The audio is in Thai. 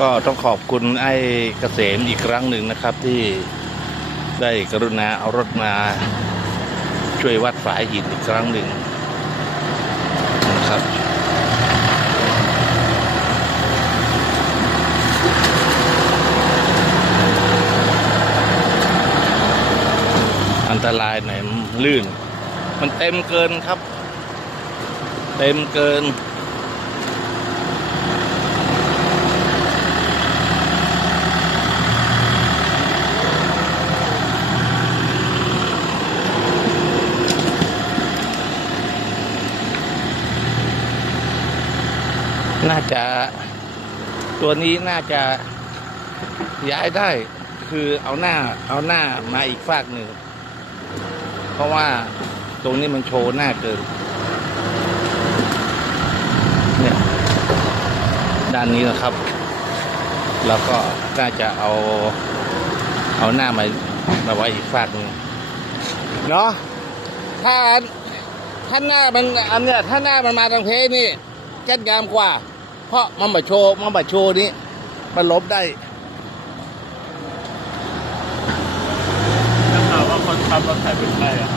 ก็ต้องขอบคุณไอ้เกษมอีกครั้งหนึ่งนะครับที่ได้กรุณาเอารถมาช่วยวัดฝายหินอีกครั้งหนึ่งนะครับอันตรายหน่อยลื่นมันเต็มเกินครับเต็มเกินน่าจะตัวนี้น่าจะย้ายได้คือเอาหน้ามาอีกฝากหนึ่งเพราะว่าตรงนี้มันโชว์หน้าเกินเนี่ยด้านนี้นะครับแล้วก็น่าจะเอาหน้ามาไว้อีกฝากหนึ่งเนาะถ้าหน้ามันอันเนี้ยถ้าหน้ามันมาทางเพนี่แก้นงามกว่าเพราะมันมาโชว์นี้มันลบได้ถ้าข่าวว่าคนขับรถไถเป็นใครอ่ะ